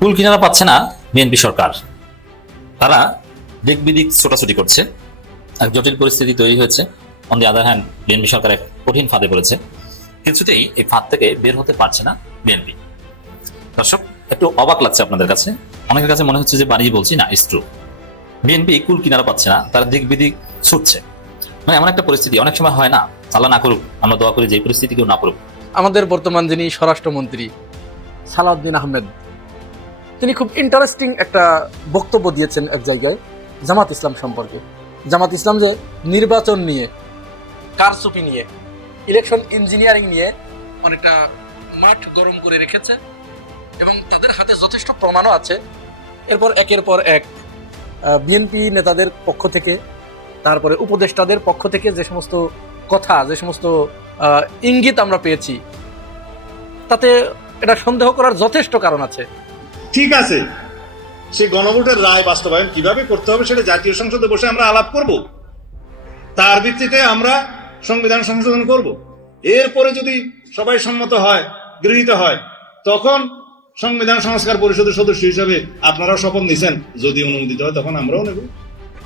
কুল কিনারা পাচ্ছে না বিএনপি সরকার। তারা দিক বিদিক ছোটাছুটি করছে, এক জটিল পরিস্থিতি তৈরি হয়েছে। On the other hand BNP সরকার এক কঠিন ফাঁদে পড়েছে, কিছুতেই এই ফাঁদ থেকে বের হতে পারছে না বিএনপি। দর্শক, একটু অবাক লাগছে আপনাদের কাছে, অনেকের কাছে মনে হচ্ছে যে বাড়িয়ে বলছি, না, ইটস ট্রু। বিএনপি কুল কিনারা পাচ্ছে না, তারা দিক বিদিক ছুটছে। মানে এমন একটা পরিস্থিতি অনেক সময় হয় না, আল্লাহ না করুক, আমরা দোয়া করি যে এই পরিস্থিতি কেউ না করুক। আমাদের বর্তমান যিনি স্বরাষ্ট্রমন্ত্রী সালাউদ্দিন আহমেদ, তিনি খুব ইন্টারেস্টিং একটা বক্তব্য দিয়েছেন এক জায়গায় জামাত ইসলাম সম্পর্কে। জামাত ইসলাম যে নির্বাচন নিয়ে, কারচুপি নিয়ে, ইলেকশন ইঞ্জিনিয়ারিং নিয়ে অনেকটা মাঠ গরম করে রেখেছে এবং তাদের হাতে যথেষ্ট প্রমাণও আছে। এরপর একের পর এক বিএনপি নেতাদের পক্ষ থেকে, তারপরে উপদেষ্টাদের পক্ষ থেকে যে সমস্ত কথা, যে সমস্ত ইঙ্গিত আমরা পেয়েছি, তাতে এটা সন্দেহ করার যথেষ্ট কারণ আছে। ঠিক আছে, সেই গণভোটের রায় বাস্তবায়ন কিভাবে করতে হবে সেটা জাতীয় সংসদে বসে আমরা আলাপ করব, তার ভিত্তিতে আমরা সংবিধান সংশোধন করব। এরপরে যদি সবাই সম্মত হয়, গৃহীত হয়, তখন সংবিধান সংস্কার পরিষদের সদস্য হিসেবে আপনারা শপথ নিছেন, যদি অনুমোদিত হয় তখন আমরাও নেব।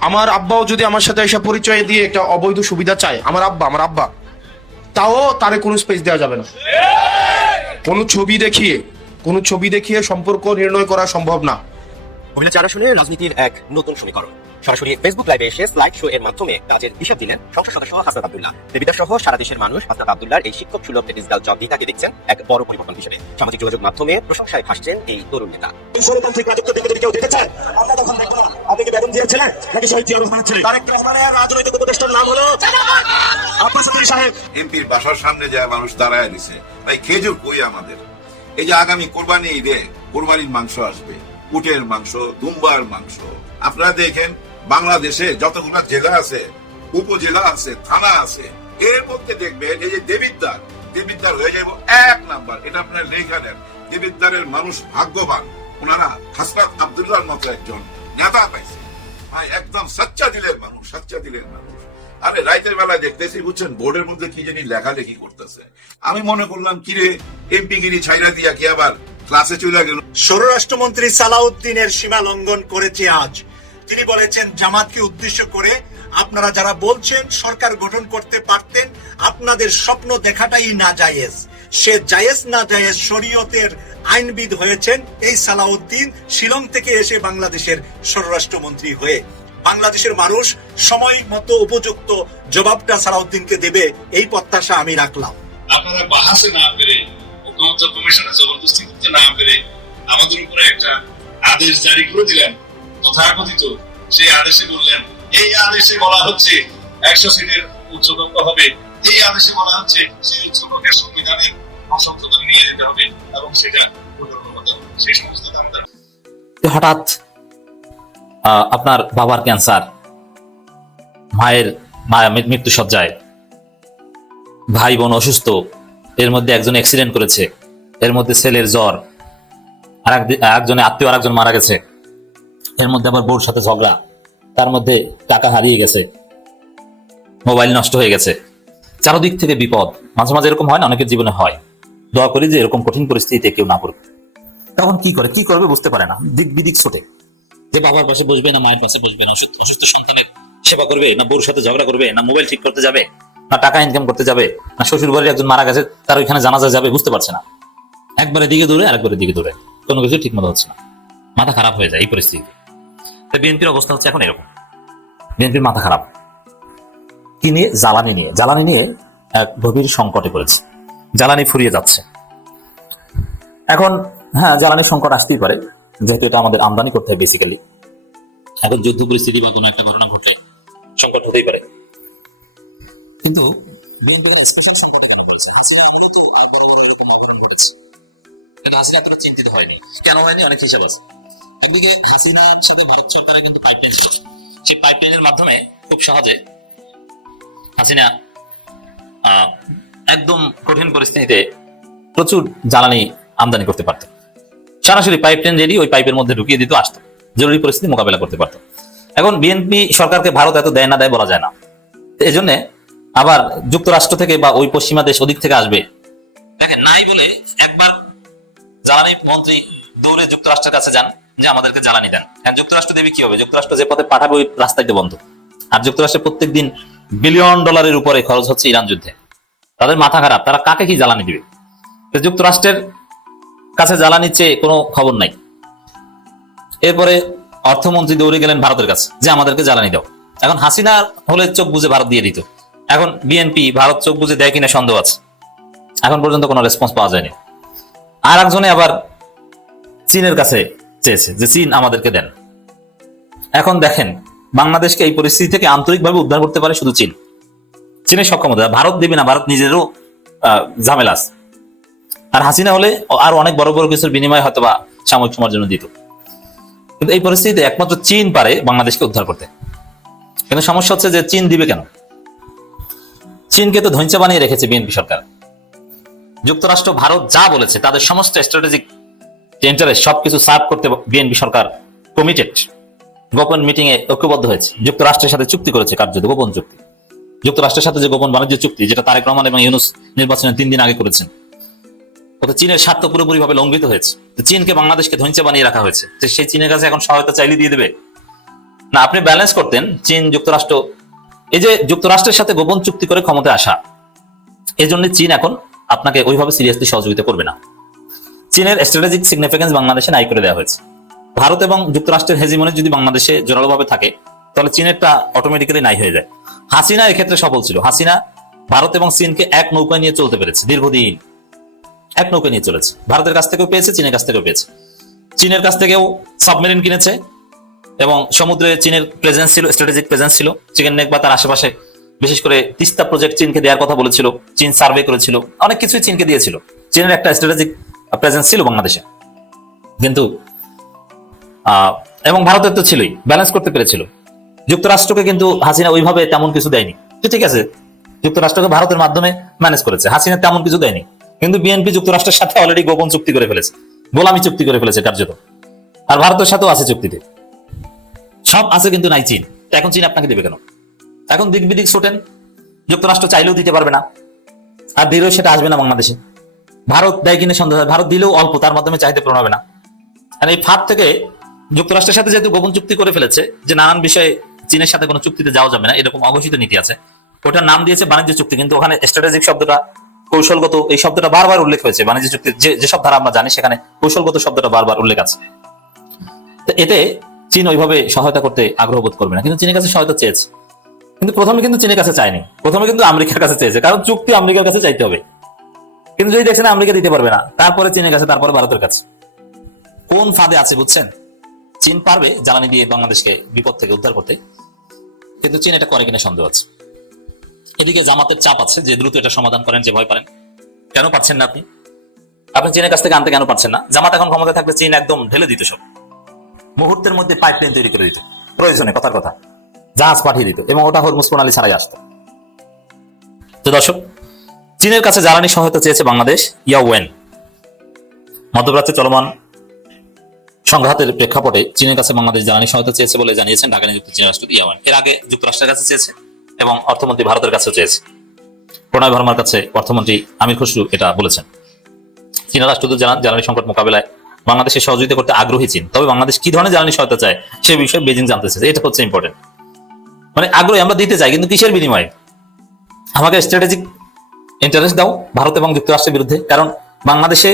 আমার আব্বাও যদি আমার সাথে এসে পরিচয় দিয়ে একটা অবৈধ সুবিধা চায়, আমার আব্বা, তাও তারে কোনো স্পেস দেওয়া যাবে না। কোনো ছবি দেখিয়ে সম্পর্ক নির্ণয় করা সম্ভব না। মহিলা 4 আসনে রাজনীতির এক নতুন সমীকরণ। সরাসরি ফেসবুক লাইভে এসে স্লাইড শো এর মাধ্যমে কাজের হিসাব দিলেন সংসদ সদস্য হাসনাত আব্দুল্লাহ। দেবিতা সহ সারা দেশের মানুষ হাসনাত আব্দুল্লাহর এই শিক্ষক সুলভ টেনিস জব দিদাকে দেখছেন এক বড় পরিবর্তন হিসেবে। সামাজিক যোগাযোগ মাধ্যমে প্রশংসায় ভাসছেন এই তরুণ নেতা। গণতান্ত্রিক রাজত্ব দেখতে কেউ দেখেছেন? আমরা তখন দেখব না। আপনি কি বেতন দিয়েছিলেন নাকি শহীদ জিয়া রহমানের ছেলে? তারেক রহমানের রাজনৈতিক উপদেষ্টার নাম হলো আব্বাস চৌধুরী সাহেব। এমপির বাসার সামনে যায় মানুষ দাঁড়ায় দিছে, ভাই খেজুর কই আমাদের? এই যে আগামী কোরবানি ঈদে কোরবানির মাংস আসবে, উটের মাংস, দুম্বার মাংস। আপনারা দেখেন বাংলাদেশে যতগুলো জেলা আছে, উপজেলা আছে, থানা আছে, এর মধ্যে দেখবেন এই যে দেবিদ্বার হয়ে যাবো 1 নাম্বার। এটা আপনার লেখা নেন, দেবিদ্বারের মানুষ ভাগ্যবান, ওনারা হাসনাত আব্দুল্লাহর মতো একজন নেতা পাইছে। ভাই একদম সচ্চা দিলের মানুষ। আরে রাইতের বেলায় দেখতেছি, বুঝছেন, বোর্ডের মধ্যে কি জানি লেখালেখি করতেছে। আমি মনে করলাম কিরে এমপি গিরি ছাইরা দিয়া কি আবার ক্লাসে চলে গেল। স্বরাষ্ট্রমন্ত্রী সালাউদ্দিনের সীমা লঙ্ঘন করেছে আজ। তিনি বলেছেন জামাতকে উদ্দেশ্য করে, আপনারা যারা বলছেন সরকার গঠন করতে পারতেন, আপনাদের স্বপ্ন দেখাটাই না জায়েজ। সে জায়েজ না জায়েজ শরীয়তের আইনবিদ হয়েছেন এই সালাউদ্দিন, শিলং থেকে এসে বাংলাদেশের স্বরাষ্ট্রমন্ত্রী হয়ে। বাংলাদেশের মানুষ সময় মতো উপযুক্ত জবাবটা সালাউদ্দিনকে দেবে, এই প্রত্যাশা আমি রাখলাম। আপনারা বাহাসে না পেরে, ঐক্যমত্য কমিশনে জবরদস্তি করতে না পেরে আমাদের উপরে একটা আদেশ জারি করে দিলেন। তথাকথিত সেই আদেশে বললেন, এই আদেশে বলা হচ্ছে 100 সিটের উচ্চকক্ষ হবে, এই আদেশে বলা হচ্ছে সেই উচ্চকক্ষের সংবিধানে সংশোধন নিয়ে যেতে হবে এবং সেটা সেই সমস্ত আমাদের। হঠাৎ আপনার বাবার ক্যান্সার, মায়ের মৃত্যু সজ্জায়, ভাই বোন অসুস্থ, এর মধ্যে একজন অ্যাক্সিডেন্ট করেছে, এর মধ্যে ছেলের জ্বর, আর একজনে আত্মীয় আর একজন মারা গেছে, এর মধ্যে আবার বউর সাথে ঝগড়া, তার মধ্যে টাকা হারিয়ে গেছে, মোবাইল নষ্ট হয়ে গেছে, চারদিক থেকে বিপদ। মাঝে মাঝে এরকম হয় না, অনেকের জীবনে হয়। দোয়া করি যে এরকম কঠিন পরিস্থিতিতে কেউ না পড়বে। তখন কি করবে বুঝতে পারে না, দিক বিদিক ছোটে, যে বাবার পাশে বসবে না মায়ের পাশে বসবে, না অসুস্থ সন্তানের সেবা করবে, না বউর সাথে ঝগড়া করবে, না মোবাইল ঠিক করতে যাবে, না টাকা ইনকাম করতে যাবে, না শ্বশুর বাড়ির একজন মারা গেছে তার ওইখানে জানাজা যাবে, বুঝতে পারছে না। একবারে দিকে দৌড়ে আরেকবারের দিকে দৌড়ে, কোনো কিছু ঠিক মতো হচ্ছে না, মাথা খারাপ হয়ে যায় এই পরিস্থিতিতে। বিএনপির অবস্থা হচ্ছে এখন এরকম, বিএনপির মাথা খারাপ। কি নিয়ে? জ্বালানি নিয়ে এক গভীর সংকটে পড়েছে, জ্বালানি ফুরিয়ে যাচ্ছে। এখন হ্যাঁ, জ্বালানির সংকট আসতেই পারে, যেহেতু এটা আমাদের আমদানি করতে হয় বেসিক্যালি। এখন যুদ্ধ পরিস্থিতি বা কোনো একটা ঘটনা ঘটলে সংকট হতেই পারে, কিন্তু বিএনপি স্পেশাল সংকট কেন বলছে? হাসিনা আমলে তো বড় বড় এরকম আবেদন করেছে, কিন্তু হাসিনা এতটা চিন্তিত হয়নি। কেন হয়নি? অনেক হিসাব আছে। একদিকে হাসিনার সাথে ভারত সরকারের কিন্তু পাইপলাইন, সেই পাইপলাইনের মাধ্যমে খুব সহজে হাসিনা একদম কঠিন পরিস্থিতিতে প্রচুর জ্বালানি আমদানি করতে পারত। সরাসরি পাইপলাইন রেডি, ওই পাইপের মধ্যে ঢুকিয়ে দিত, আসতো, জরুরি পরিস্থিতি মোকাবেলা করতে পারত। এখন বিএনপি সরকারকে ভারত এত দেয় না দেয় বলা যায় না। এই জন্য আবার যুক্তরাষ্ট্র থেকে বা ওই পশ্চিমা দেশ ওদিক থেকে আসবে, দেখেন নাই বলে একবার জ্বালানি মন্ত্রী দৌড়ে যুক্তরাষ্ট্রের কাছে যান যে আমাদেরকে জ্বালানি দেন। কারণ যুক্তরাষ্ট্র দেবে কি হবে, যুক্তরাষ্ট্র যে পথে পাঠাবে ওই রাস্তায় বন্ধ। আর যুক্তরাষ্ট্রের প্রত্যেকদিন বিলিয়ন ডলারের উপরে খরচ হচ্ছে ইরান যুদ্ধে। তাদের মাথা খারাপ, তারা কাকে কি জ্বালানি দিবে? তো যুক্তরাষ্ট্রের কাছে জ্বালানি চেয়ে কোনো খবর নাই। এরপরে অর্থমন্ত্রী দৌড়ে গেলেন ভারতের কাছে যে আমাদেরকে জ্বালানি দাও। এখন হাসিনা হলে চোখ বুঝে ভারত দিয়ে দিত, এখন বিএনপি ভারত চোখ বুঝে দেয় কিনা সন্দেহ আছে। এখন পর্যন্ত কোনো রেসপন্স পাওয়া যায়নি। আর একজনে আবার চীনের কাছে চেয়েছে যে চীন আমাদেরকে দেন। এখন দেখেন বাংলাদেশকে এই পরিস্থিতি থেকে আন্তরিকভাবে উদ্ধার করতে পারে শুধু চীন। চীনের সক্ষমতা, ভারত দেবে না, ভারত নিজেরও ঝামেলা আছে। আর হাসিনা হলে আর অনেক বড় বড় কিছুর বিনিময় হয়তো বা সাময়িক সময়ের জন্য দিত, কিন্তু এই পরিস্থিতিতে একমাত্র চীন পারে বাংলাদেশকে উদ্ধার করতে। কিন্তু সমস্যা হচ্ছে যে চীন দিবে কেন? চীনকে তো ধৈর্য বানিয়ে রেখেছে বিএনপি সরকার। যুক্তরাষ্ট্র ভারত যা বলেছে তাদের সমস্ত স্ট্র্যাটেজিক ইন্টারেস্ট সবকিছু সার্ভ করতে বিএনপি সরকার কমিটেড। গোপন মিটিং এ ঐক্যবদ্ধ হয়েছে, যুক্তরাষ্ট্রের সাথে চুক্তি করেছে, কার্যত গোপন চুক্তি। যুক্তরাষ্ট্রের সাথে যে গোপন বাণিজ্য চুক্তি, যেটা তারেক রহমান এবং ইউনূস নির্বাচনের 3 দিন আগে করেছেন, ওতে চীনের স্বার্থ পুরোপুরিভাবে লঙ্ঘিত হয়েছে। চীনকে বাংলাদেশকে ধৈর্য বানিয়ে রাখা হয়েছে। তো সেই চীনের কাছে এখন সহায়তা চাইলে দিয়ে দেবে না? আপনি ব্যালেন্স করতেন চীন যুক্তরাষ্ট্র, এই যে যুক্তরাষ্ট্রের সাথে গোপন চুক্তি করে ক্ষমতায় আসা, এই জন্য চীন এখন আপনাকে ওইভাবে সিরিয়াসলি সহযোগিতা করবে না। চীনের স্ট্র্যাটেজিক সিগনিফিকেন্স বাংলাদেশে নাই করে দেওয়া হয়েছে। ভারত এবং যুক্তরাষ্ট্রের হেজিমনি যদি বাংলাদেশে জোরালোভাবে থাকে তাহলে চীনেরটা অটোমেটিক্যালি নাই হয়ে যায়। হাসিনা এক্ষেত্রে সফল ছিল। হাসিনা ভারত এবং চীনকে এক নৌকায় নিয়ে চলতে পেরেছে, দীর্ঘদিন এক নৌকায় নিয়ে চলেছে। ভারতের কাছ থেকেও পেয়েছে, চীনের কাছ থেকেও পেয়েছে। চীনের কাছ থেকেও সাবমেরিন কিনেছে এবং সমুদ্রে চীনের প্রেজেন্স ছিল, স্ট্র্যাটেজিক প্রেজেন্স ছিল। চিকেন নেক বা তার আশেপাশে, বিশেষ করে তিস্তা প্রজেক্ট চীনকে দেওয়ার কথা বলেছিল, চীন সার্ভে করেছিল, অনেক কিছুই চীনকে দিয়েছিল। চীনের একটা স্ট্র্যাটেজিক প্রেজেন্স ছিল বাংলাদেশে, কিন্তু এবং ভারতের তো ছিলই, ব্যালেন্স করতে পেরেছিল। যুক্তরাষ্ট্রকে কিন্তু হাসিনা ওইভাবে তেমন কিছু দেয়নি। ঠিক আছে, যুক্তরাষ্ট্রকে ভারতের মাধ্যমে ম্যানেজ করেছে, হাসিনা তেমন কিছু দেয়নি। কিন্তু বিএনপি যুক্তরাষ্ট্রের সাথে অলরেডি গোপন চুক্তি করে ফেলেছে, গোলামি চুক্তি করে ফেলেছে কার্যত। আর ভারতের সাথেও আছে চুক্তিতে, সব আছে কিন্তু নাই চীন। এখন চীন আপনাকে দেবে কেন? এখন দিক বিদিক ছোটেন, যুক্তরাষ্ট্র চাইলেও দিতে পারবে না, আর দিলেও সেটা আসবে না বাংলাদেশে। ভারত দেয় কিনে সন্দেহ, ভারত দিলেও অল্প, তার মাধ্যমে চাইতে পূরণ হবে না। আর এই ফাঁদ থেকে যুক্তরাষ্ট্রের সাথে যেহেতু গোপন চুক্তি করে ফেলেছে যে নানান বিষয়ে চীনের সাথে কোনো চুক্তিতে যাওয়া যাবে না, এরকম অঘোষিত নীতি আছে, ওটার নাম দিয়েছে বাণিজ্য চুক্তি। কিন্তু ওখানে স্ট্র্যাটেজিক শব্দটা, কৌশলগত, এই শব্দটা বারবার উল্লেখ হয়েছে। বাণিজ্য চুক্তির যেসব ধারা আমরা জানি সেখানে কৌশলগত শব্দটা বারবার উল্লেখ আছে। তো এতে চীন ওইভাবে সহায়তা করতে আগ্রহ বোধ করবে না, কিন্তু চীনের কাছে সহায়তা চেয়েছে। কিন্তু প্রথমে কিন্তু চীনের কাছে চায়নি, প্রথমে কিন্তু আমেরিকার কাছে চেয়েছে, কারণ চুক্তি আমেরিকার কাছে চাইতে হবে। কিন্তু যদি দেখছেন আমেরিকা দিতে পারবে না, তারপরে চীনের কাছে, তারপরে ভারতের কাছে। কোন ফাঁদে আছে বুঝছেন? চীন পারবে জ্বালানি দিয়ে বাংলাদেশকে বিপদ থেকে উদ্ধার করতে, কিন্তু চীন এটা করে কিনা সন্দেহ আছে। এদিকে জামাতের চাপ আছে যে দ্রুত এটা সমাধান করেন, যে ভয় পারেন। কেন পারছেন না আপনি? আপনি চীনের কাছ থেকে আনতে কেন পারছেন না? জামাত এখন ক্ষমতায় থাকলে চীন একদম ঢেলে দিত সব, মুহূর্তের মধ্যে পাইপলাইন তৈরি করে দিত, প্রয়োজনে কথার কথা জাহাজ পাঠিয়ে দিত, এবং ওটা হরমুজ প্রণালী ছাড়াই আসতো। তো দর্শক, চীনের কাছে জ্বালানি সহায়তা চেয়েছে বাংলাদেশ। ইয়াওয়েন মধ্যপ্রাচ্যে চলমান সংঘাতের প্রেক্ষাপটে চীনের কাছে বাংলাদেশ জ্বালানি সহায়তা চেয়েছে বলে জানিয়েছেন ঢাকা নিযুক্ত চীন রাষ্ট্রদূত ইয়াওয়েন। এর আগে যুক্তরাষ্ট্রের কাছে চেয়েছে এবং অর্থমন্ত্রী ভারতের কাছেও চেয়েছে। প্রণয় ভার্মার কাছে অর্থমন্ত্রী আমির খসরু এটা বলেছেন। চীন রাষ্ট্রদূত জানান, জ্বালানি সংকট মোকাবেলায় বাংলাদেশের সহযোগিতা করতে আগ্রহী চীন, তবে বাংলাদেশ কি ধরনের জ্বালানি সহায়তা চায় সে বিষয়ে বেজিং জানতে চাইছে। এটা হচ্ছে ইম্পর্টেন্ট, মানে আগ্রহী আমরা দিতে চাই, কিন্তু কিসের বিনিময়ে? আমাকে স্ট্র্যাটেজিক ইন্টারেস্ট দাও ভারত এবং যুক্তরাষ্ট্রের বিরুদ্ধে, কারণ বাংলাদেশে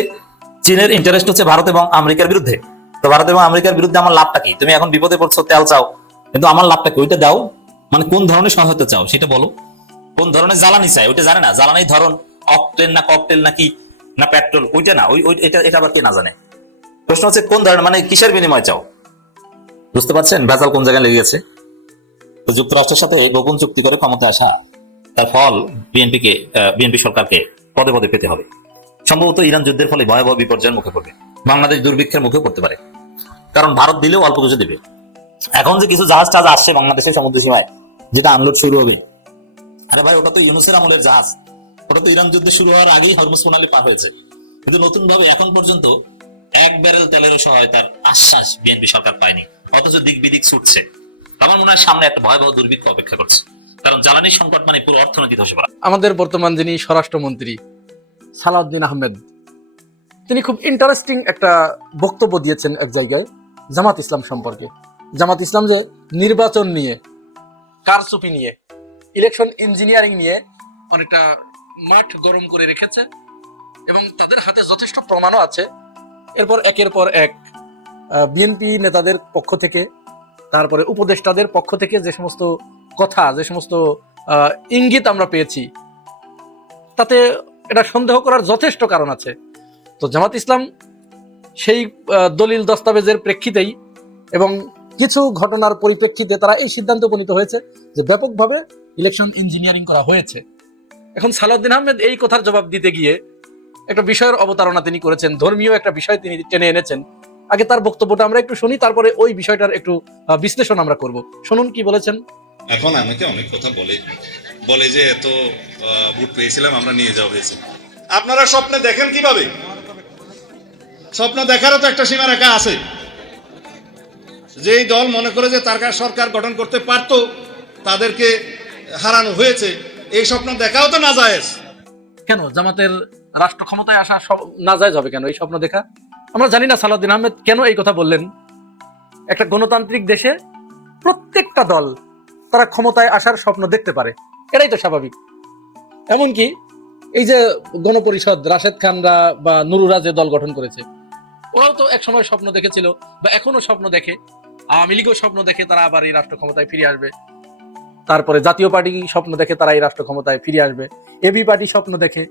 চীনের ইন্টারেস্ট হচ্ছে ভারত এবং আমেরিকার বিরুদ্ধে। তো ভারত এবং আমেরিকার বিরুদ্ধে আমার লাভটা কি? তুমি এখন বিপদে পড়ছো, তেল চাও, কিন্তু আমার লাভটা কি? ওইটা দাও। মানে কোন ধরনের সহায়তা চাও সেটা বলো, কোন ধরনের জ্বালানি চাই ওইটা জানে না। জ্বালানির ধরন অকটেন না ককটেল নাকি না পেট্রোল, ওইটা না, এটা আবার কে না জানে। প্রশ্ন হচ্ছে কোন ধরনের, মানে কিসের বিনিময় চাও? বুঝতে পারছেন ভেজাল কোন জায়গায় লেগে গেছে? তো যুক্তরাষ্ট্রের সাথে গোপন চুক্তি করে ক্ষমতায় আসা, তার ফল বিএনপি সরকারকে পদে পদে পেতে হবে। সম্ভবত ইরান যুদ্ধের ফলে ভয়াবহ বিপর্যয়ের মুখে পড়বে, বাংলাদেশ দুর্ভিক্ষের মুখে পড়তে পারে, কারণ ভারত দিলেও অল্প কিছু দেবে। এখন যে কিছু জাহাজ টাজ আসছে বাংলাদেশের সমুদ্র সীমায়, যেটা আনলোড শুরু হবে, আরে ভাই ওটা তো ইউনূসের আমলের জাহাজ, ওটা তো ইরান যুদ্ধ শুরু হওয়ার আগেই হরমুজ প্রণালী পার হয়েছে। কিন্তু নতুন ভাবে এখন পর্যন্ত 1 ব্যারেল তেলেরও সহায়তার আশ্বাস বিএনপি সরকার পায়নি, অথচ দিক বিদিক ছুটছে। আমার মনে হয় সামনে একটা ভয়াবহ দুর্ভিক্ষ অপেক্ষা করছে, কারণ জ্বালানি সংকট মানে পুরো অর্থনীতি ধসে পড়া। আমাদের বর্তমান যিনি স্বরাষ্ট্রমন্ত্রী সালাউদ্দিন আহমেদ, তিনি খুব ইন্টারেস্টিং একটা বক্তব্য দিয়েছেন এক জায়গায় জামাত ইসলাম সম্পর্কে। জামাত ইসলাম যে নির্বাচন নিয়ে, কারচুপি নিয়ে, ইলেকশন ইঞ্জিনিয়ারিং নিয়ে অনেকটা মাঠ গরম করে রেখেছে এবং তাদের হাতে যথেষ্ট প্রমাণও আছে। এরপর একের পর এক বিএনপি নেতাদের পক্ষ থেকে, তারপরে উপদেষ্টাদের পক্ষ থেকে যে সমস্ত কথা, যে সমস্ত ইঙ্গিত আমরা পেয়েছি, তাতে এটা সন্দেহ করার যথেষ্ট কারণ আছে। তো জামাত ইসলাম সেই দলিল দস্তাবেজের প্রেক্ষিতেই এবং কিছু ঘটনার পরিপ্রেক্ষিতে তারা এই সিদ্ধান্তে উপনীত হয়েছে যে ব্যাপকভাবে ইলেকশন ইঞ্জিনিয়ারিং করা হয়েছে। এখন সালাউদ্দিন আহমেদ এই কথার জবাব দিতে গিয়ে একটা বিষয়ের অবতারণা তিনি করেছেন, ধর্মীয় একটা বিষয় তিনি টেনে এনেছেন। আগে তার বক্তব্যটা আমরা একটু শুনি, তারপরে ওই বিষয়টার একটু বিশ্লেষণ আমরা করব। শুনুন কি বলেছেন। এখন আমাকে অনেক কথা বলে যে এত ভোট পেয়েছিলাম, আমরা নিয়ে যাওয়া হয়েছে। আপনারা স্বপ্নে দেখেন কিভাবে? স্বপ্ন দেখারও তো একটা সীমারেখা আছে। যেই দল মনে করে যে তার সরকার গঠন করতে পারত, তাদেরকে হারানো হয়েছে, এই স্বপ্ন দেখাও তো নাজায়েজ। কেন জামাতের রাষ্ট্র ক্ষমতায় আসা নাজায়েজ হবে কেন এই স্বপ্ন দেখা? আমরা জানি না সালাউদ্দিন আহমেদ কেন এই কথা বললেন। একটা গণতান্ত্রিক দেশে প্রত্যেকটা দল তারা ক্ষমতায় আসার স্বপ্ন দেখতে পারে, এটাই তো স্বাভাবিক। এমনকি এই যে গণপরিষদ, রাশেদ খানরা বা নুরুরা যে দল গঠন করেছে, ওরাও তো এক সময় স্বপ্ন দেখেছিল বা এখনো স্বপ্ন দেখে। আওয়ামী লীগও স্বপ্ন দেখে তারা আবার এই রাষ্ট্র ক্ষমতায় ফিরে আসবে। তারপরে জাতীয় পার্টি স্বপ্ন দেখে তারা এই রাষ্ট্র ক্ষমতায় ফিরে আসবে। এবি পার্টি স্বপ্ন দেখে,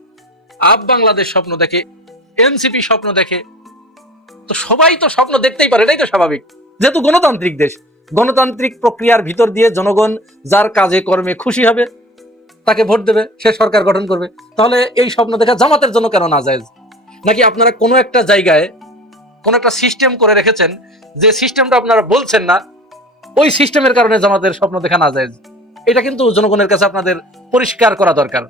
আপ বাংলাদেশ স্বপ্ন দেখে, এনসিপি স্বপ্ন দেখে। তো সবাই তো স্বপ্ন দেখতেই পারে, এটাই তো স্বাভাবিক। যেহেতু গণতান্ত্রিক দেশ, গণতান্ত্রিক প্রক্রিয়ার ভিতর দিয়ে জনগণ যার কাজে কর্মে খুশি হবে তাকে ভোট দেবে, সে সরকার গঠন করবে। তাহলে এই স্বপ্ন দেখা জামাতের জন্য কেন নাজায়েজ? নাকি আপনারা কোনো একটা জায়গায় কোন একটা সিস্টেম করে রেখেছেন, যে সিস্টেমটা আপনারা বলছেন না, ওই সিস্টেমের কারণে জামাতের স্বপ্ন দেখা নাজায়েজ? এটা কিন্তু জনগণের কাছে আপনাদের পরিষ্কার করা দরকার।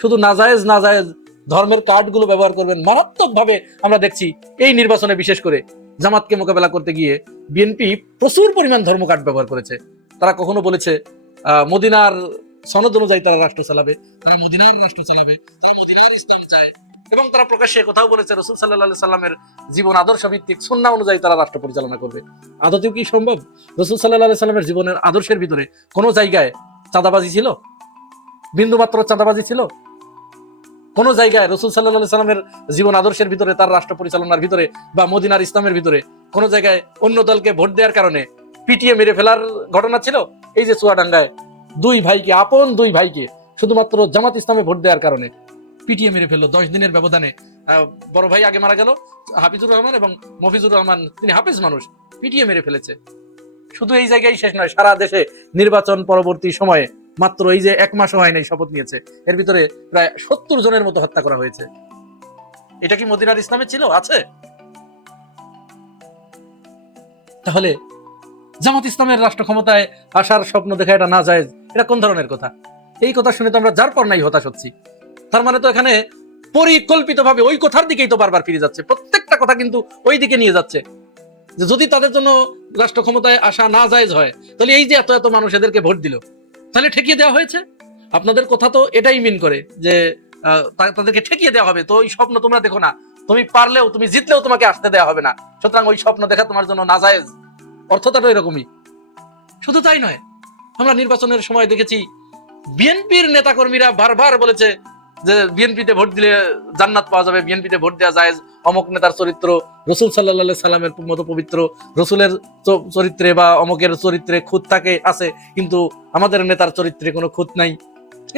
শুধু নাজায়েজ নাজায়েজ ধর্মের কার্ডগুলো ব্যবহার করবেন মারাত্মকভাবে। আমরা দেখছি এই নির্বাচনে বিশেষ করে জামাতকে মোকাবেলা করতে গিয়ে বিএনপি প্রচুর পরিমাণ ধর্ম কার্ড ব্যবহার করেছে। তারা কখনো বলেছে মদিনার সনদ অনুযায়ী তারা রাষ্ট্র চালাবে, তারা মদিনার রাষ্ট্র চালাবে, তারা মদিনার ইসলাম চায়, এবং তারা প্রকাশ্যে কথাও বলেছে রাসূল সাল্লাল্লাহু আলাইহি সাল্লামের জীবন আদর্শ ভিত্তিক সুন্নাহ অনুযায়ী তারা রাষ্ট্র পরিচালনা করবে। আদতেও কি সম্ভব? রাসূল সাল্লাল্লাহু আলাইহি সাল্লামের জীবনের আদর্শের ভিতরে কোনো জায়গায় চাঁদাবাজি ছিল? বিন্দুমাত্র চাঁদাবাজি ছিল? কোন জায়গায় রাসূল সাল্লাল্লাহু আলাইহি সাল্লামের জীবন আদর্শের ভিতরে, তার রাষ্ট্র পরিচালনার ভিতরে বা মদিনার ইসলামের ভিতরে কোন জায়গায় অন্য দলকে ভোট দেওয়ার কারণে পিটিয়ে মেরে ফেলার ঘটনা ছিল? এই যে চুয়াডাঙ্গায় দুই ভাইকে, আপন দুই ভাইকে শুধুমাত্র জামাত ইসলামে ভোট দেওয়ার কারণে পিটিয়ে মেরে ফেললো 10 দিনের ব্যবধানে। বড় ভাই আগে মারা গেল, হাফিজুর রহমান, এবং মফিজুর রহমান, তিনি হাফিজ মানুষ, পিটিয়ে মেরে ফেলেছে। শুধু এই জায়গায় শেষ নয়, সারা দেশে নির্বাচন পরবর্তী সময়ে মাত্র এই যে 1 মাসও হয় নাই শপথ নিয়েছে, এর ভিতরে প্রায় 70 জনের মতো হত্যা করা হয়েছে। এটা কি মদিনার ইসলামে ছিল? আছে? তাহলে জামাত ইসলামের রাষ্ট্র ক্ষমতায় আসার স্বপ্ন দেখা এটা না যায়, এটা কোন ধরনের কথা? এই কথা শুনে তো আমরা যার পর নাই হতাশ হচ্ছি। তার মানে তো এখানে পরিকল্পিতভাবে ওই কথার দিকেই তো বারবার ফিরে যাচ্ছে, প্রত্যেকটা কথা কিন্তু ওই দিকে নিয়ে যাচ্ছে যে যদি তাদের জন্য রাষ্ট্র ক্ষমতায় আসা না জায়েজ হয়, তাহলে এই যে এত এত মানুষ এদেরকে ভোট দিল, তাহলে ঠেকিয়ে দেওয়া হয়েছে। আপনাদের কথা তো এটাই মিন করে যে তাদেরকে ঠেকিয়ে দেওয়া হবে। তো ওই স্বপ্ন তোমরা দেখো না, তুমি পারলেও, তুমি জিতলেও তোমাকে আসতে দেওয়া হবে না, সুতরাং ওই স্বপ্ন দেখা তোমার জন্য নাজায়েজ। অর্থটা তো এরকমই। শুধু তাই নয়, আমরা নির্বাচনের সময় দেখেছি বিএনপির নেতাকর্মীরা বারবার বলেছে যে বিএনপিতে ভোট দিলে জান্নাত পাওয়া যাবে, বিএনপিতে ভোট দেওয়া জায়েজ, অমুক নেতার চরিত্র রাসূল সাল্লাল্লাহু আলাইহি সাল্লামের মতো পবিত্র, রাসূলের চরিত্রে বা অমুকের চরিত্রে খুঁত থাকে আছে, কিন্তু আমাদের নেতার চরিত্রে কোনো খুঁত নাই,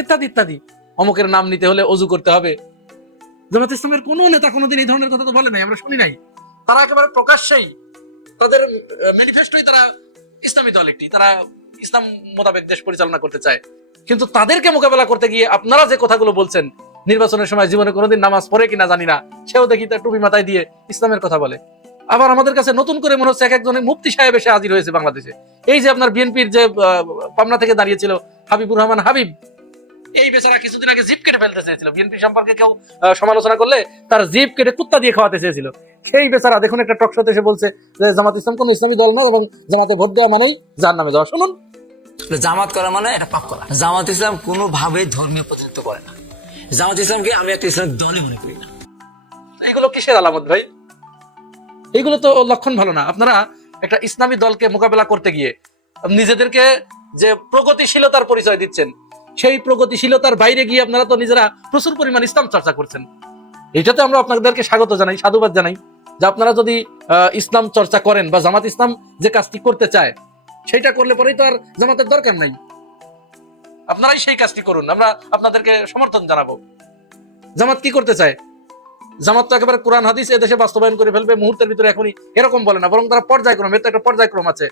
ইত্যাদি ইত্যাদি। অমুকের নাম নিতে হলে ওযু করতে হবে। জামাত ইসলামের কোনো নেতা কোনোদিন এই ধরনের কথা তো বলে নাই, আমরা শুনি নাই। তারা একেবারে প্রকাশ্যেই, তাদের ম্যানিফেস্টোই তারা ইসলামী দল একটি, তারা ইসলাম মোতাবেক দেশ পরিচালনা করতে চায়। কিন্তু তাদেরকে মোকাবেলা করতে গিয়ে আপনারা যে কথাগুলো বলছেন, নির্বাচনের সময় জীবনে কোনোদিন নামাজ পড়ে কিনা জানি না, সেও দেখি তার টুপি মাথায় দিয়ে ইসলামের কথা বলে। আবার আমাদের কাছে নতুন করে মনে হচ্ছে এক একজনের মুফতি সাহেব এসে হাজির হয়েছে বাংলাদেশে। এই যে আপনার বিএনপির যে পাবনা থেকে দাঁড়িয়েছিল হাবিবুর রহমান হাবিব, এই বেচারা কিছুদিন আগে জিপ কেটে ফেলতে চেয়েছিল। বিএনপি সম্পর্কে কেউ সমালোচনা করলে তার জিপ কেটে কুত্তা দিয়ে খাওয়াতে চেয়েছিল। সেই বেচারা দেখুন একটা টক শোতে এসে বলছে যে জামাত ইসলাম কোন ইসলামী দল নয় এবং জামাতে ভোট দেওয়া মানেই জাহান্নামে যাওয়া। শুনুন, জামাত করা মানে এটা পাপ করা। জামাত ইসলাম কোনোভাবে ধর্মীয় প্রতিনিধিত্ব করে না। জামাত ইসলামকে আমি একটা ইসলামিক দলই মনে করি না। এগুলো কিসের আলামত ভাই? এগুলো তো লক্ষণ ভালো না। আপনারা একটা ইসলামী দলকে মোকাবেলা করতে গিয়ে নিজেদেরকে যে প্রগতিশীলতার পরিচয় দিচ্ছেন, সেই প্রগতিশীলতার বাইরে গিয়ে আপনারা তো নিজেরা প্রচুর পরিমাণ ইসলাম চর্চা করছেন। এটাতে আমরা আপনাদেরকে স্বাগত জানাই, সাধুবাদ জানাই যে আপনারা যদি ইসলাম চর্চা করেন বা জামাত ইসলাম যে কাজটি করতে চায় সেইটা করলে পরেই তো আর জামাতের দরকার নাই। আপনারাই সেই কাজটি করুন, আমরা আপনাদেরকে সমর্থন জানাবো। জামাত কি করতে চায়? জামাত তো একেবারে কোরআন হাদিস এদেশে বাস্তবায়ন করে ফেলবে মুহূর্তের ভিতরে, এখনই এরকম বলে না, বরং তারা পর্যায়ক্রম, এর তো একটা পর্যায়ক্রম আছে।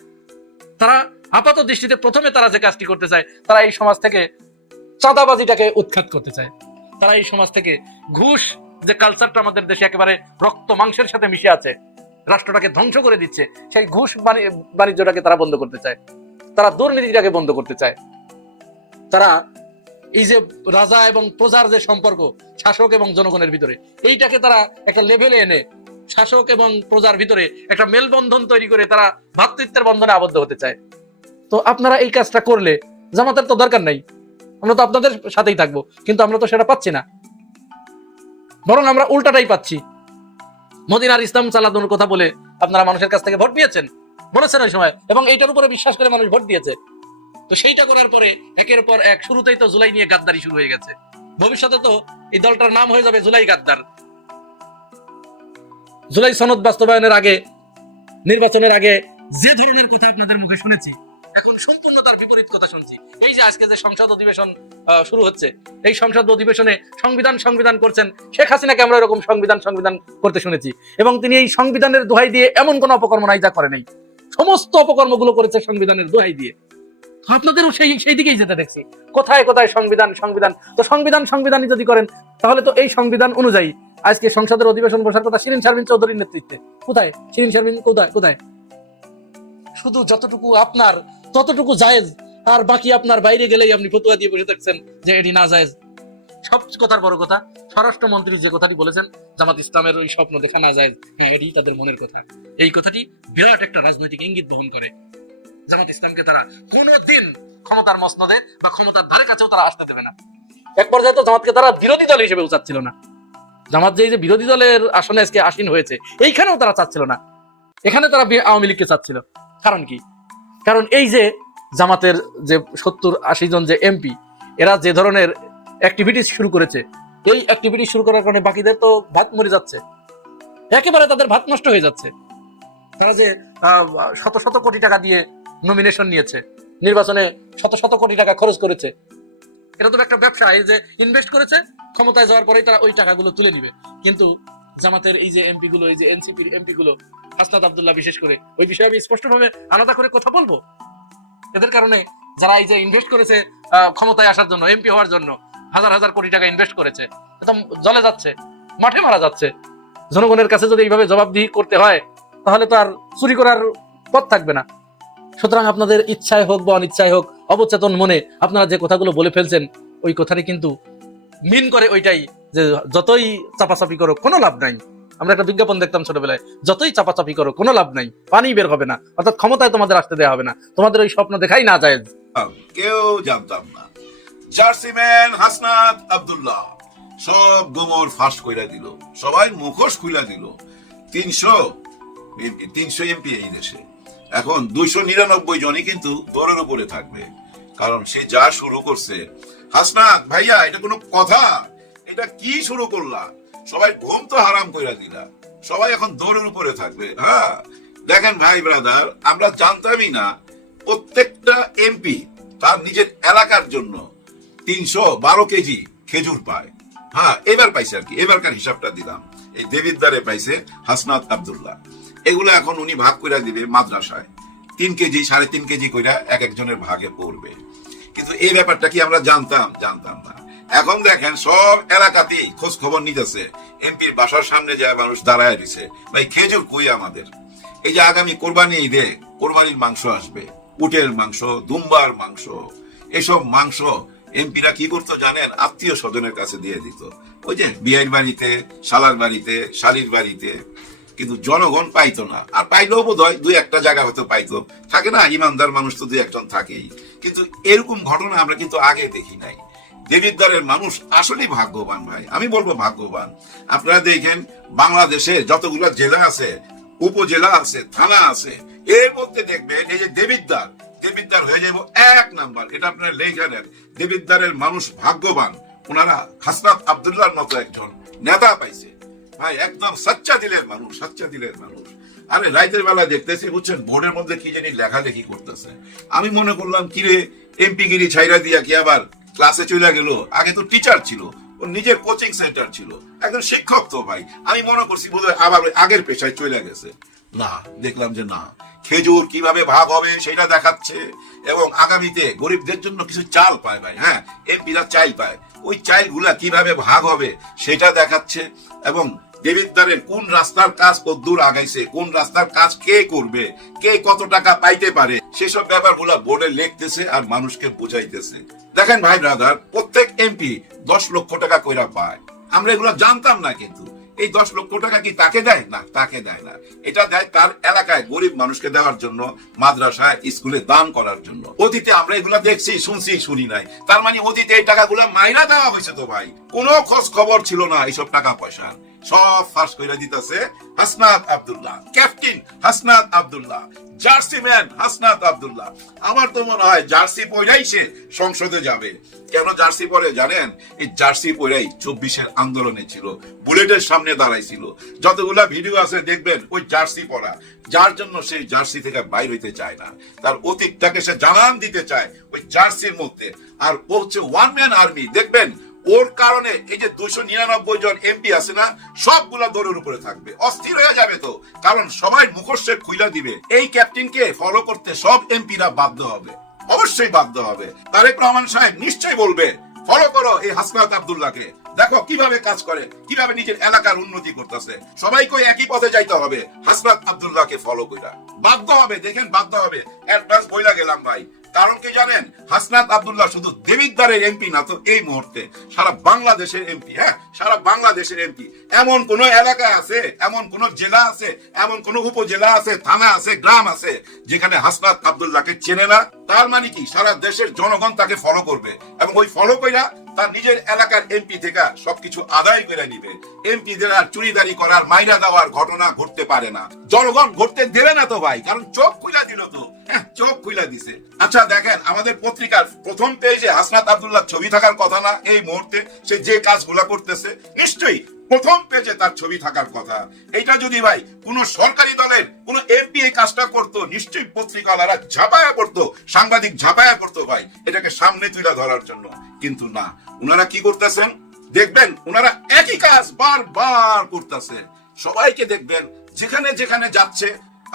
তারা আপাত দৃষ্টিতে প্রথমে তারা যে কাজটি করতে চায়, তারা এই সমাজ থেকে চাঁদাবাজিটাকে উৎখাত করতে চায়। তারা এই সমাজ থেকে ঘুষ যে কালচারটা আমাদের দেশে একেবারে রক্ত মাংসের সাথে মিশে আছে, রাষ্ট্রটাকে ধ্বংস করে দিচ্ছে, সেই ঘুষ বাণিজ্যটাকে তারা বন্ধ করতে চায়। তারা দুর্নীতিটাকে বন্ধ করতে চায়। তারা এই যে রাজা এবং প্রজার যে সম্পর্ক, শাসক এবং জনগণের ভিতরে, এইটাকে তারা একটা লেভেলে এনে শাসক এবং প্রজার ভিতরে একটা মেলবন্ধন তৈরি করে তারা ভ্রাতৃত্বের বন্ধনে আবদ্ধ হতে চায়। তো আপনারা এই কাজটা করলে জামাতের তো দরকার নাই, আমরা তো আপনাদের সাথেই থাকবো, কিন্তু আমরা তো সেটা পাচ্ছি না, বরং আমরা উল্টাটাই পাচ্ছি। মদিনার ইসলাম চালানোর কথা বলে আপনারা মানুষের কাছ থেকে ভোট নিয়েছেন, বলেছেন ওই সময়, এবং এইটার উপরে বিশ্বাস করে মানুষ ভোট দিয়েছে। তো সেইটা করার পরে একের পর এক শুরুতেই তো জুলাই নিয়ে গাদ্দারি শুরু হয়ে গেছে। ভবিষ্যতে তো এই দলটার নাম হয়ে যাবে জুলাই গাদ্দার। জুলাই সনদ বাস্তবায়নের আগে, নির্বাচনের আগে যে ধরনের কথা আপনাদের মুখে শুনেছি, এখন সম্পূর্ণ তার বিপরীত কথা শুনছি। এই যে আজকে যে সংসদ অধিবেশন শুরু হচ্ছে, এই সংসদ অধিবেশনে সংবিধান করছেন শেখ হাসিনাকে আমরা এরকম সংবিধান করতে শুনেছি, এবং তিনি এই সংবিধানের দোহাই দিয়ে এমন কোন অপকর্ম নাই যা করে নাই, সমস্ত অপকর্মগুলো করেছে সংবিধানের দোহাই দিয়ে। আপনাদেরও সেই দিকেই যেতে দেখছি, কোথায় কোথায় সংবিধান। তো সংবিধানই যদি করেন, তাহলে তো এই সংবিধান অনুযায়ী আজকে সংসদের অধিবেশন বসার কথা শিরিন শারমিন চৌধুরীর নেতৃত্বে। কোথায় শিরিন শারমিন? কোথায়? শুধু যতটুকু আপনার ততটুকু জায়েজ, আর বাকি আপনার বাইরে গেলেই আপনি ফতুয়া দিয়ে বসে থাকছেন যে এটি না জায়েজ। সব কথার বড় কথা, স্বরাষ্ট্রমন্ত্রী যে কথাটি বলেছেন জামাত ইসলামের ওই স্বপ্ন দেখা না জায়েজ, হ্যাঁ, এটি তাদের মনের কথা। এই কথাটি বিরাট একটা রাজনৈতিক ইঙ্গিত বহন করে। জামাত ইসলামকে তারা কোনোদিন ক্ষমতার মসনদে বা ক্ষমতার ধারে কাছেও তারা আসতে দেবে না। এক পর্যায়ে তো জামাতকে তারা বিরোধী দল হিসেবে চাচ্ছিল না। জামাত যে বিরোধী দলের আসনে আজকে আসীন হয়েছে, এইখানেও তারা চাচ্ছিল না। এখানে তারা আওয়ামী লীগকে চাচ্ছিল। কারণ কি? কারণ এই যে জামাতের যে 70-80 জন যে এমপি, এরা যে ধরনের অ্যাক্টিভিটি শুরু করেছে, এই অ্যাক্টিভিটি শুরু করার কারণে বাকিদের তো ভাত মরে যাচ্ছে, একেবারে তাদের ভাত নষ্ট হয়ে যাচ্ছে। তারা যে শত কোটি টাকা দিয়ে নমিনেশন নিয়েছে, নির্বাচনে শত কোটি টাকা খরচ করেছে, এটা তো একটা ব্যবসা। এই যে ইনভেস্ট করেছে, ক্ষমতায় যাওয়ার পরেই তারা ওই টাকাগুলো তুলে নিবে। কিন্তু জামাতের এই যে এমপি গুলো, এই যে এনসিপির এমপি গুলো, হাসনাত আব্দুল্লাহ বিশেষ করে, ওই বিষয়ে আমি স্পষ্টভাবে আলাদা করে কথা বলবো। এদের কারণে যারা এই যে ইনভেস্ট করেছে ক্ষমতায় আসার জন্য, এমপি হওয়ার জন্য হাজার কোটি টাকা ইনভেস্ট করেছে, একদম জলে যাচ্ছে, মাঠে মারা যাচ্ছে। জনগণের কাছে যদি এইভাবে জবাবদিহি করতে হয়, তাহলে তো আর চুরি করার পথ থাকবে না। সুতরাং আপনাদের ইচ্ছায় হোক বা অনিচ্ছায় হোক, অবচেতন মনে আপনারা যে কথাগুলো বলে ফেলছেন, ওই কথাটি কিন্তু মিন করে ওইটাই যে যতই চাপাচাপি করো কোনো লাভ নাই। আমরা একটা বিজ্ঞাপন দেখতাম ছোটবেলায়, যতই চাপাচাপি করো কোনো লাভ নাই, পানি বের হবে না, অর্থাৎ ক্ষমতায় তোমাদের আসতে দেওয়া হবে না, তোমাদের ওই স্বপ্ন দেখাই না যায়। কেউ জানতাম না। জার্সিম্যান হাসনাত আব্দুল্লাহ সব গোমর ফাঁস কইরা দিল, সবাই মুখোশ খুইলা দিল। 300 এমপি এই দেশে, এখন 299 জনই কিন্তু দৌড়ের উপরে থাকবে। কারণ সে যা শুরু করছে, হাসনাত ভাইয়া, এটা কোনো কথা? এটা কি শুরু করলা? সবাই ঘুম তো হারাম কইরা দিলা, সবাই এখন দৌড়ের উপরে থাকবে। হ্যাঁ, দেখেন ভাই ব্রাদার, আমরা জানতামই না প্রত্যেকটা এমপি তার নিজের এলাকার জন্য 312 কেজি খেজুর পায়। হ্যাঁ, এবার পাইছে আর কি, এবারকার হিসাবটা দিলাম। এই দেবিদ্বারে পাইছে হাসনাত আব্দুল্লাহ। এগুলো এখন উনি ভাগ কইরা দিবে মাদ্রাসায়, 3 কেজি 3.5 কেজি কইরা এক একজনের ভাগে পড়বে। কিন্তু এই ব্যাপারটা কি আমরা জানতাম না। এখন দেখেন সব এলাকাতেই খোঁজ খবর নিতেছে, এমপির বাসার সামনে যায় মানুষ দাঁড়ায় দিছে, ভাই খেজুর কই আমাদের? এই যে আগামী কোরবানি ঈদে কোরবানির মাংস আসবে, উটের মাংস, দুম্বার মাংস, এসব মাংস এমপিরা কি করতো জানেন? আত্মীয় স্বজনের কাছে দিয়ে দিত, ওই যে বিয়ের বাড়িতে, শালার বাড়িতে, শালির বাড়িতে। কিন্তু জনগণ পাইতো না, আর পাইলেও বোধ হয় 2-1টা জায়গা হয়তো পাইতো, থাকে না, ইমানদার মানুষ তো 2-1জন থাকেই। কিন্তু এরকম ঘটনা আমরা কিন্তু আগে দেখি নাই। দেবিদ্বারের মানুষ আসলেই ভাগ্যবান ভাই, আমি বলবো ভাগ্যবান। আপনারা দেখেন বাংলাদেশে যতগুলো জেলা আছে, উপজেলা আছে, থানা আছে, এর মধ্যে দেখবেন এই যে দেবিদ্বার হয়ে যাবো 1 নাম্বার। এটা আপনারা লেখা নেন, দেবিদ্বারের মানুষ ভাগ্যবান, ওনারা হাসনাত আব্দুল্লাহর মতো একজন নেতা পাইছে ভাই, একদম সচ্চা দিলের মানুষ, সচ্চা দিলের মানুষ। আরে রাইতের বেলা দেখতেছি বুঝছেন বোর্ডের মধ্যে কি জানি লেখালেখি করতেছে, আমি মনে করলাম কিরে এমপি গিরি ছাইরা দিয়া কি আবার ক্লাসে চলে গেল। আগে তো টিচার ছিল, ওর নিজের কোচিং সেন্টার ছিল, একজন শিক্ষক তো ভাই, আমি মনে করছি বোধহয় আবার ওই আগের পেশায় চলে গেছে। না, দেখলাম যে না, খেজুর কিভাবে ভাগ হবে সেটা দেখাচ্ছে, এবং আগামীতে গরিবদের জন্য কিছু চাল পায় ভাই, হ্যাঁ এমপিরা চাল পায়, ওই চালগুলা কিভাবে ভাগ হবে সেটা দেখাচ্ছে, এবং দেবিদ্বারের কোন রাস্তার কাজ কতদূর আগাইছে, কোন রাস্তার কাজ কে করবে, কে কত টাকা পাইতে পারে, সেসব ব্যাপারগুলা বোর্ডে লিখতেছে আর মানুষকে বুঝাইতেছে। দেখেন ভাই ব্রাদার, প্রত্যেক এমপি 10 লক্ষ টাকা কইরা পায়, আমরা এগুলো জানতাম না, কিন্তু এই 10 লক্ষ টাকা কি তাকে দেয়? না, তাকে দেয় না, এটা দেয় তার এলাকায় গরিব মানুষকে দেওয়ার জন্য, মাদ্রাসায় স্কুলে দান করার জন্য। অতীতে আমরা এগুলা দেখছি, শুনছি, শুনি নাই, তার মানে অতীতে এই টাকাগুলো মাইরা দেওয়া হয়েছে তো ভাই, কোনো খোঁজ খবর ছিল না এইসব টাকা পয়সা, সব ফাঁস করে দিতেছে Hasnat Abdullah, captain Hasnat Abdullah, jersey man Hasnat Abdullah. আমার তো মনে হয় জার্সি পরেই সে সংসদে যাবে। কেন জার্সি পরে জানেন? এই জার্সি পরেই 24-এর আন্দোলনে ছিল, বুলেটের সামনে দাঁড়াইছিল, যতগুলা ভিডিও আছে দেখবেন ওই জার্সি পরা, যার জন্য সেই জার্সি থেকে বাইর হইতে চায় না, তার অতীতটাকে সে জানান দিতে চায় ওই জার্সির মধ্যে। আর ও হচ্ছে ওয়ান ম্যান আর্মি, দেখবেন ওর কারণে এই যে 299 জন এমপি আছে না, সবগুলা দৌড়ের উপরে থাকবে, অস্থির হয়ে যাবে তো, কারণ সবাই মুখোশ খুইলা দিবে। এই ক্যাপ্টেনকে ফলো করতে সব এমপিরা বাধ্য হবে, অবশ্যই বাধ্য হবে। তারেক রহমান সাহেব নিশ্চয়ই বলবে ফলো করো এই হাসনাত আব্দুল্লাহকে, দেখো কিভাবে কাজ করে, কিভাবে নিজের এলাকার উন্নতি করতেছে, সবাইকে একই পথে যাইতে হবে, হাসনাত আব্দুল্লাহকে ফলো কইরা বাধ্য হবে। দেখেন বাধ্য হবে, অ্যাডভান্স বইলা গেলাম ভাই। কারণ কি জানেন? হাসনাত আব্দুল্লাহ শুধু দেবিদ্বারের এমপি না তো, এই মুহূর্তে সারা বাংলাদেশের এমপি, হ্যাঁ সারা বাংলাদেশের এমপি। এমন কোন এলাকা আছে, এমন কোন জেলা আছে, এমন কোন উপজেলা আছে, থানা আছে, গ্রাম আছে যেখানে হাসনাত আব্দুল্লাহকে চেনে না? তার মানে কি সারা দেশের জনগণ তাকে ফলো করবে, এবং ওই ফলো কইরা তার নিজের এলাকার এমপি থেকে সবকিছু আদায় করে নিবে। এমপিদের আর চুরিদারি করার, মাইরা দেওয়ার ঘটনা ঘটতে পারে না, জনগণ ঘটতে দেবে না তো ভাই, কারণ চোখ খুইলা দিল তো, হ্যাঁ চোখ খুইলা দিছে। আচ্ছা দেখেন, আমাদের পত্রিকার প্রথম পেজে হাসনাত আব্দুল্লাহ ছবি থাকার কথা না? এই মুহূর্তে সে যে কাজগুলা করতেছে, নিশ্চয়ই প্রথম পেজে তার ছবি থাকার কথা। এটা যদি ভাই কোন সরকারি দলের কোন এমপি এই কাজটা করতো, নিশ্চয়ই পত্রিকাওয়ালারা ঝাঁপায়া পড়তো, সাংবাদিক ঝাঁপায়া পড়তো ভাই এটাকে সামনে তুলে ধরার জন্য। কিন্তু না, উনারা কি করতেছেন দেখবেন, উনারা একই কাজ বারবার করতেছে। সবাইকে দেখবেন যেখানে যেখানে যাচ্ছে,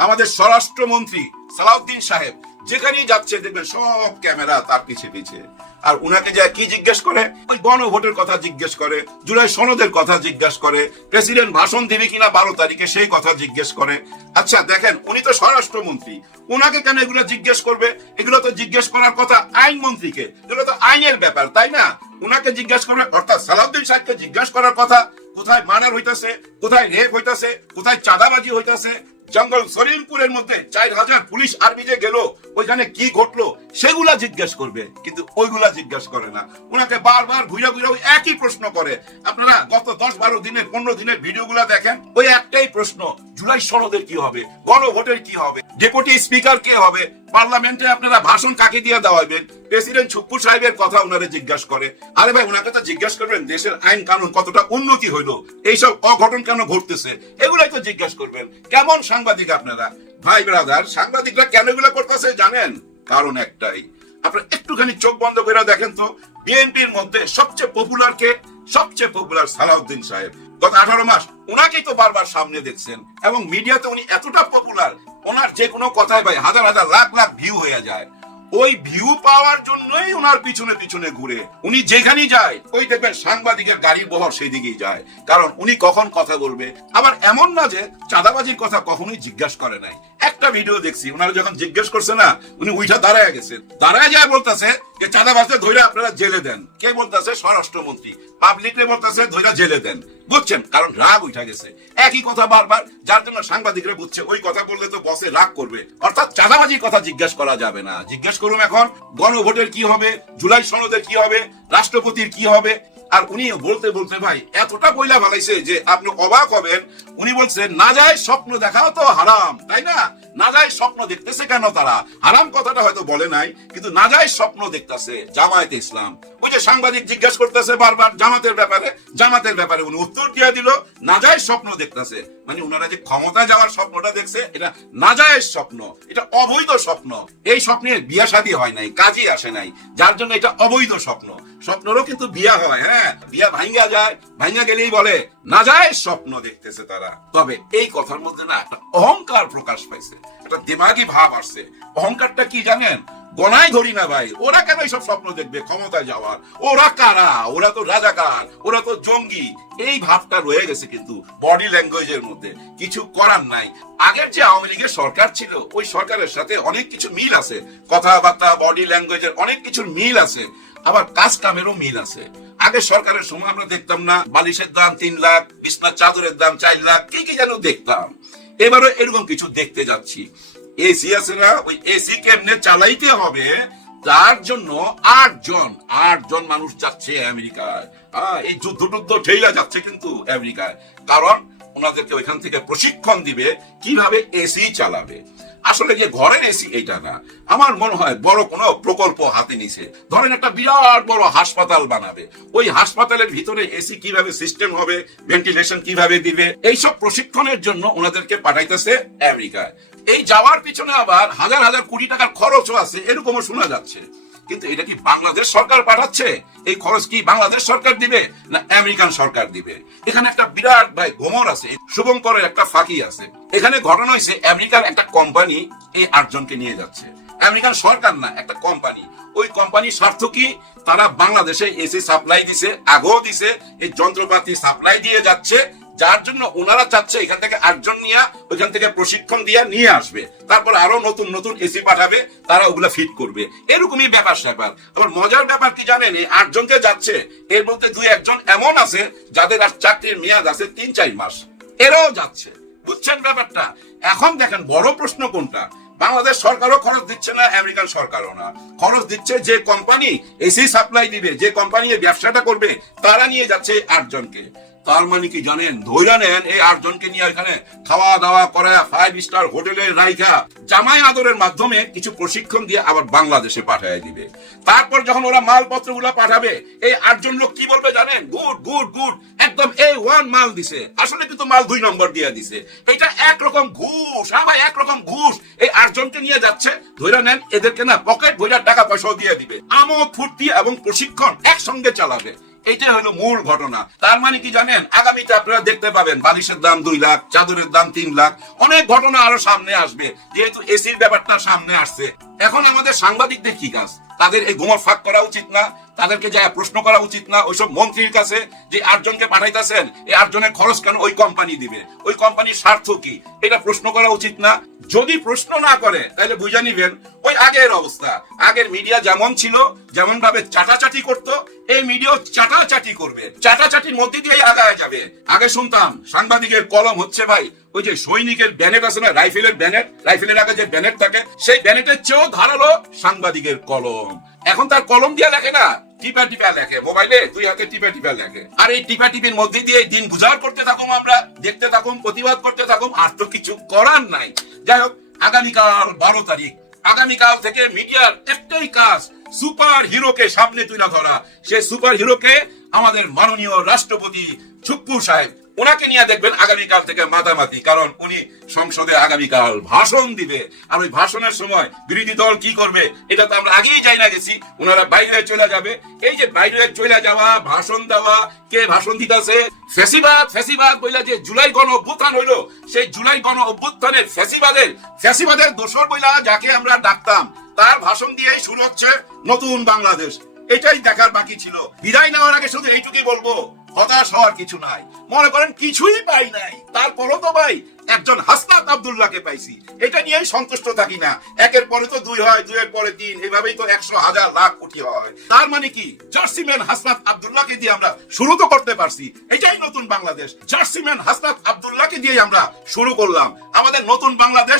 আমাদের স্বরাষ্ট্রমন্ত্রী সালাউদ্দিন সাহেব যেখানেই যাচ্ছে দেখবেন সব ক্যামেরা তার পিছে পিছে। আর উনাকে যা কি জিজ্ঞেস করে, ওই গণভোটের কথা জিজ্ঞেস করে, জুলাই সনদের কথা জিজ্ঞেস করে, প্রেসিডেন্ট ভাষণ দিবে কিনা 12 তারিখে সেই কথা জিজ্ঞেস করে। আচ্ছা দেখেন, উনি তো স্বরাষ্ট্রমন্ত্রী, উনাকে কেন এগুলো জিজ্ঞেস করবে? এগুলো তো জিজ্ঞেস করার কথা আইনমন্ত্রীকে, এগুলো তো আইনের ব্যাপার, তাই না? উনাকে জিজ্ঞেস করবে, অর্থাৎ সালাউদ্দিন সাহেবকে জিজ্ঞেস করার কথা কোথায় মার্ডার হইতাছে, কোথায় রেপ হইতাছে, কোথায় চাঁদাবাজি হইতাছে, জঙ্গল সরিমপুরের মধ্যে 4000 পুলিশ আর্মি যে গেল, ওইখানে কি ঘটলো সেগুলা জিজ্ঞেস করবে, কিন্তু ওইগুলা জিজ্ঞেস করে না। উনাকে বারবার ঘুরে ঘুরে ওই একই প্রশ্ন করে। আপনারা গত 10-12 দিনের 15 দিনের ভিডিওগুলা দেখেন, ওই একটাই প্রশ্ন, জুলাই সনদের কি হবে, গণভোটের কি হবে, ডেপুটি স্পিকার কে হবে, পার্লামেন্টে আপনারা ভাষণ কাকে দিয়ে দেওয়াবেন, প্রেসিডেন্ট ছুপ্পু সাহেবের কথা উনারে জিজ্ঞাসা করে। আরে ভাই, উনাকে তো জিজ্ঞাসা করবেন দেশের আইন কানুন কতটা উন্নতি হইলো, এইসব অঘটন কেন ঘটতেছে, এগুলাই তো জিজ্ঞাসা করবেন। কেমন সাংবাদিক আপনারা ভাই ব্রাদার? সাংবাদিকরা কেন এগুলো করতেছে জানেন? কারণ একটাই, আপনারা একটুখানি চোখ বন্ধ করে দেখেন তো, বিএনপির মধ্যে সবচেয়ে পপুলার কে? সবচেয়ে পপুলার সালাউদ্দিন সাহেব। গত 18 মাস ওনাকেই তো বারবার সামনে দেখছেন, এবং মিডিয়াতে উনি এতটা পপুলার, ওনার যে কোনো কথায় ভাই হাজার হাজার লাখ লাখ ভিউ হয়ে যায়। ওই ভিউ পাওয়ার জন্যই ওনার পিছনে পিছনে ঘুরে উনি যেখানেই যায়, ওই দেখবেন সাংবাদিকের গাড়ির বহর সেই দিকেই যায়, কারণ উনি কখন কথা বলবে। আবার এমন না যে চাঁদাবাজির কথা কখনোই জিজ্ঞাসা করে নাই, একটা ভিডিও দেখছি, ওনারা যখন জিজ্ঞেস করছে না, উনি উইঠা দাঁড়ায় গেছে, দাঁড়ায় যায় বলতেছে যে চাঁদাবাজদের ধরে আপনারা জেলে দেন। কে বলতেছে? স্বরাষ্ট্রমন্ত্রী। পাবলিকরে বলতেছে ধরে জেলে দেন। বুঝছেন? কারণ রাগ উঠা গেছে, একই কথা বারবার, যার জন্য সাংবাদিকরা বুঝছে ওই কথা বললে তো বসে রাগ করবে, অর্থাৎ চাঁদাবাজির কথা জিজ্ঞেস করা যাবে না। জিজ্ঞেস করুন এখন গণভোটের কি হবে, জুলাই সনদের কি হবে, রাষ্ট্রপতির কি হবে। আর উনি বলতে বলতে ভাই এতটা বইলা ভালাইছে যে আপনি অবাক হবেন। উনি বলছে না যায় স্বপ্ন দেখাও তো হারাম, তাই না? না যায় স্বপ্ন দেখতেছে কেন তারা? হারাম কথাটা হয়তো বলে নাই, কিন্তু না যায় স্বপ্ন দেখতেছে জামায়াতে ইসলাম। ওই যে সাংবাদিক জিজ্ঞেস করতেছে বারবার জামাতের ব্যাপারে উনি উত্তর দিয়ে দিল না যায় স্বপ্ন দেখতেছে। মানে ওনারা যে ক্ষমতা যাওয়ার স্বপ্নটা দেখছে, এটা না যায় স্বপ্ন, এটা অবৈধ স্বপ্ন। এই স্বপ্নে বিয়া শাদী হয় নাই, কাজই আসে নাই, যার জন্য এটা অবৈধ স্বপ্ন। স্বপ্নেরও কিন্তু বিয়া হয়, হ্যাঁ, বিয়া ভাঙ্গা যায়, ভাঙ্গা গেলেই বলে না যায় স্বপ্ন দেখতেছে তারা। তবে এই কথার মধ্যে না একটা অহংকার প্রকাশ পাইছে, একটা দিমাগী ভাব আসছে। অহংকারটা কি জানেন? গনাই ধরি না ভাই, ওরা কেন এইসব স্বপ্ন দেখবে ক্ষমতায় যাওয়ার? ওরা কারা? ওরা তো রাজাকার, ওরা তো জঙ্গি। এই ভাবটা রয়ে গেছে কিন্তু বডি ল্যাঙ্গুয়েজের মধ্যে। কিছু করার নাই। আগের যে আওয়ামী লীগের সরকার ছিল, ওই সরকারের সাথে অনেক কিছু মিল আছে, কথাবার্তা, বডি ল্যাঙ্গুয়েজের অনেক কিছুর মিল আছে, আবার কাজ কামেরও মিল আছে। আগে সরকারের সময় আমরা দেখতাম না বালিশের দাম 3 লাখ, বিছনার চাদরের দাম 4 লাখ, কি কি যেন দেখতাম। এবারও এরকম কিছু দেখতে যাচ্ছি। এসি আছে না, ওই এসি কেমনে চালাইতে হবে তার জন্য 8 জন মানুষ যাচ্ছে আমেরিকায়। এই যুদ্ধ ঠেলা যাচ্ছে কিন্তু আমেরিকায়, কারণ ওনাদেরকে ওইখান থেকে প্রশিক্ষণ দিবে কিভাবে এসি চালাবে। আসলে যে ঘরের এসি এইটা না, আমার মনে হয় বড় কোনো প্রকল্প হাতে নিছে। ধরেন একটা বিরাট বড় হাসপাতাল বানাবে, ওই হাসপাতালের ভিতরে এসি কিভাবে সিস্টেম হবে, ভেন্টিলেশন কিভাবে দিবে, এইসব প্রশিক্ষণের জন্য ওনাদেরকে পাঠাইতেছে আমেরিকায়। এই যাওয়ার পিছনে আবার হাজার হাজার কোটি টাকার খরচও আছে, এরকমও শোনা যাচ্ছে। কিন্তু এটা কি বাংলাদেশ সরকার পাঠাচ্ছে? এই খরচ কি বাংলাদেশ সরকার দিবে না আমেরিকান সরকার দিবে? এখানে একটা বিরাট ভাই গোমর আছে, শুভঙ্করের একটা ফাঁকি আছে। এখানে ঘটনা হয়েছে আমেরিকার একটা কোম্পানি এই 8 জনকে নিয়ে যাচ্ছে। আমেরিকান সরকার না, একটা কোম্পানি। ওই কোম্পানির স্বার্থ কি? তারা বাংলাদেশে এসি সাপ্লাই দিছে, আগেও দিছে, এই যন্ত্রপাতি সাপ্লাই দিয়ে যাচ্ছে, যার জন্য ওনারা চাচ্ছে এখান থেকে 8 জন নিয়ে ওইখান থেকে প্রশিক্ষণ দিয়ে নিয়ে আসবে, তারপর আরো নতুন নতুন এসি পাঠাবে, তারা ওগুলা ফিট করবে। এরকমই ব্যাপার স্যাপার। আবার মজার ব্যাপার কি জানেন? এই 8 জনকে যাচ্ছে, এর মধ্যে 2-1 জন এমন আছে যাদের আর চাকরির মেয়াদ আছে 3-4 মাস, এরাও যাচ্ছে। বুঝছেন ব্যাপারটা? এখন দেখেন বড় প্রশ্ন কোনটা? বাংলাদেশ সরকারও খরচ দিচ্ছে না, আমেরিকান সরকারও না। খরচ দিচ্ছে যে কোম্পানি এসি সাপ্লাই দিবে, যে কোম্পানি এই ব্যবসাটা করবে, তারা নিয়ে যাচ্ছে 8 জনকে। তার মানে কি জানেন? ধৈর্য নেন এই 8 জনকে নিয়ে এখানে খাওয়া দাওয়া করে 5 স্টার হোটেলে রাইখা জামাই আদরের মাধ্যমে কিছু প্রশিক্ষণ দিয়ে আবার বাংলাদেশে পাঠিয়ে দিবে। তারপর যখন ওরা মালপত্র গুলা পাঠাবে, এই 8 জন লোক কি বলবে জানেন? গুড, একদম A1 মাল দিছে। আসলে কিন্তু মাল 2 নম্বর দিয়ে দিছে। এটা একরকম ঘুষ, ভাই একরকম ঘুষ। এই 8 জনকে নিয়ে যাচ্ছে, ধৈর্য নেন এদেরকে না পকেট ভরা টাকা পয়সাও দিয়ে দিবে। আমোদ ফুর্তি এবং প্রশিক্ষণ একসঙ্গে চালাবে। এইটাই হলো মূল ঘটনা। তার মানে কি জানেন? আগামীতে আপনারা দেখতে পাবেন বালিশের দাম 2 লাখ, চাদরের দাম 3 লাখ, অনেক ঘটনা আরো সামনে আসবে, যেহেতু এসির ব্যাপারটা সামনে আসছে। এখন আমাদের সাংবাদিকদের কি কাজ? তাদের এই গোমর ফাঁক করা উচিত না? তাদেরকে যা প্রশ্ন করা উচিত না ওইসব মন্ত্রীর কাছে যে 8 জনকে পাঠাইতেছেন, এই 8 জনের খরচ কেন ওই কোম্পানি দিবে? ওই কোম্পানির স্বার্থ কি? এটা প্রশ্ন করা উচিত না? যদি প্রশ্ন না করে তাহলে বুঝে নিবেন ওই আগের অবস্থা। আগের মিডিয়া যেমন ছিল, যেমন ভাবে চাটাচাটি করতো, এই মিডিয়া চাটাচাটি করবে, চাটাচাটির মধ্যে দিয়ে আগায় যাবে। আগে শুনতাম সাংবাদিকের কলম হচ্ছে ভাই ওই যে সৈনিকের ব্যানেট আছে না, রাইফেলের ব্যানেট, রাইফেলের আগে যে ব্যানেট থাকে, সেই ব্যানেটের চেয়েও ধারালো সাংবাদিকের কলম। এখন তার কলম দিয়ে লেখে না, টিপা লেখে, মোবাইলে 2 হাতে টিপা লেখে। আর এই টিপির মধ্যে দিয়ে দিন গুজার করতে থাকুম, আমরা দেখতে থাকুম, প্রতিবাদ করতে থাকুম, আর তো কিছু করার নাই। যাই হোক, আগামীকাল 12 তারিখ, আগামীকাল থেকে মিডিয়ার একটাই কাজ, সুপার হিরোকে সামনে তুলে ধরা। সেই সুপার হিরোকে আমাদের মাননীয় রাষ্ট্রপতি ছুপ্পু সাহেব, ওনাকে নিয়ে দেখবেন আগামীকাল থেকে মাতামাতি, কারণ উনি সংসদে আগামীকাল ভাষণ দিবে। আর ওই ভাষণের সময় বিরোধী দল কি করবে এটা তো আমরা আগেই যাই না গেছি, ওনারা বাইরে চলে যাবে। এই যে বাইরে চলে যাওয়া, ভাষণ দেওয়া, কে ভাষণ দিতেছে? ফ্যাসিবাদ বইলা যে জুলাই গণ অভ্যুত্থান হইলো, সেই জুলাই গণ অভ্যুত্থানের ফ্যাসিবাদের দোসর বইলা যাকে আমরা ডাকতাম, তার ভাষণ দিয়েই শুরু হচ্ছে নতুন বাংলাদেশ। এটাই দেখার বাকি ছিল। বিদায় নেওয়ার আগে শুধু এইটুকুই বলবো, হতাশ হওয়ার কিছু নাই। মনে করেন কিছুই পাই নাই, তারপরও তো ভাই একজন হাসনাত আব্দুল্লাহকে পাইছি, এটা নিয়েই সন্তুষ্ট থাকি না। একের পরে তো 2 হয়, 2 এর পরে 3, এভাবেই তো 100, 1000, লাখ, কোটি হয়। তার মানে কি জার্সিম্যান হাসনাত আব্দুল্লাহকে দিয়ে আমরা শুরু তো করতে পারছি। এটাই নতুন বাংলাদেশ। জার্সিম্যান হাসনাত আব্দুল্লাহকে দিয়ে আমরা শুরু করলাম আমাদের নতুন বাংলাদেশ।